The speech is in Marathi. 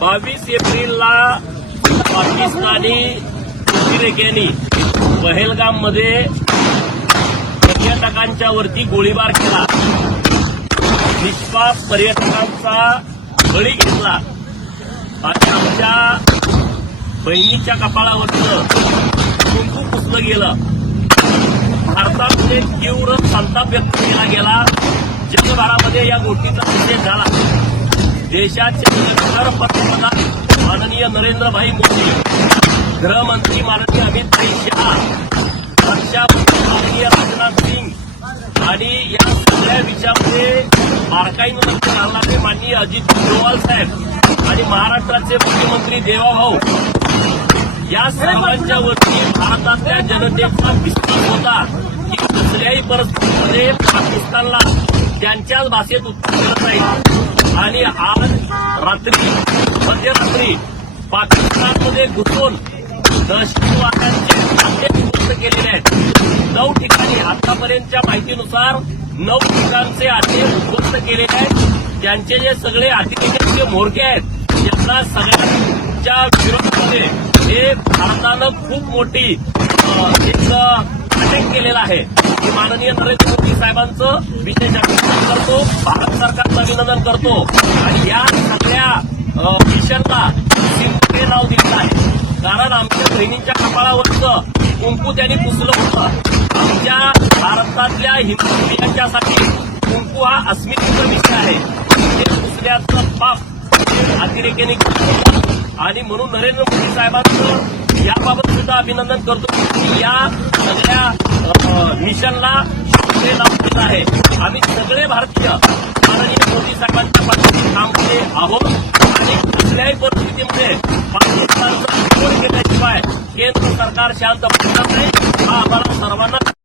बावीस एप्रिलला पाकिस्तानी अतिरेक्यांनी पहेलगाममध्ये पर्यटकांच्या वरती गोळीबार केला. निष्पाप पर्यटकांचा बळी घेतला. आणि आमच्या बहिणीच्या कपाळावरचं कुंकू पुसलं गेलं. भारतामध्ये तीव्र संताप व्यक्त केला गेला. जगभरामध्ये या गोष्टीचा निषेध झाला. देशाचे नवीन पंतप्रधान माननीय नरेंद्रभाई मोदी. गृहमंत्री माननीय अमित भाई शहा. रक्षामंत्री माननीय राजनाथ सिंग. आणि या सगळ्या विषयामध्ये बारकाईनं लक्ष घालणारे माननीय अजित डोवाल साहेब आणि महाराष्ट्राचे मुख्यमंत्री देवाभाऊ. या सर्वांच्या वरती भारतातल्या जनतेचा विश्वास होता की कुठल्याही परिस्थितीमध्ये पाकिस्तानला त्यांच्याच भाषेत उत्तर करत नाही आणि आज रात्री मध्यरात्री पाकिस्तानमध्ये घुसून दहशतवाद्यांचे खाते उद्ध्वस्त केलेले आहेत. नऊ ठिकाणी आतापर्यंतच्या माहितीनुसार नऊ ठिकाणचे आते उद्ध्वस्त केलेले आहेत. त्यांचे जे सगळे अतिरेक्यांचे म्होरके आहेत त्यांना सगळ्यांच्या विरोधामध्ये हे भारतानं खूप मोठी एक अटॅक केलेला आहे. मी माननीय नरेंद्र मोदी साहेबांचं विशेष अभिनंदन करतो. भारत सरकारचं अभिनंदन करतो. आणि या सगळ्या मिशनला सिंधू नाव दिलेलं आहे. कारण आमच्या बहिणींच्या कपाळावरचं कुंकू त्यांनी पुसलं होतं. आमच्या भारतातल्या हिंदू स्त्रियांच्यासाठी कुंकू हा अस्मितेचा विषय आहे. हे पुसल्याचं पाप अतिरेकेने अतिरेक्याने आणि म्हणून नरेंद्र मोदी साहेबांचं याबाबत सुद्धा अभिनंदन करतो की या सगळ्या मिशनला हे आहे. आम्ही सगळे भारतीय माननीय मोदी साहेबांच्या पाठीशी काम केले आहोत. आणि कुठल्याही परिस्थितीमध्ये पाकिस्तानचा विरोध केल्याशिवाय केंद्र सरकार शांत बसणार नाही. हा आम्हाला सर्वांना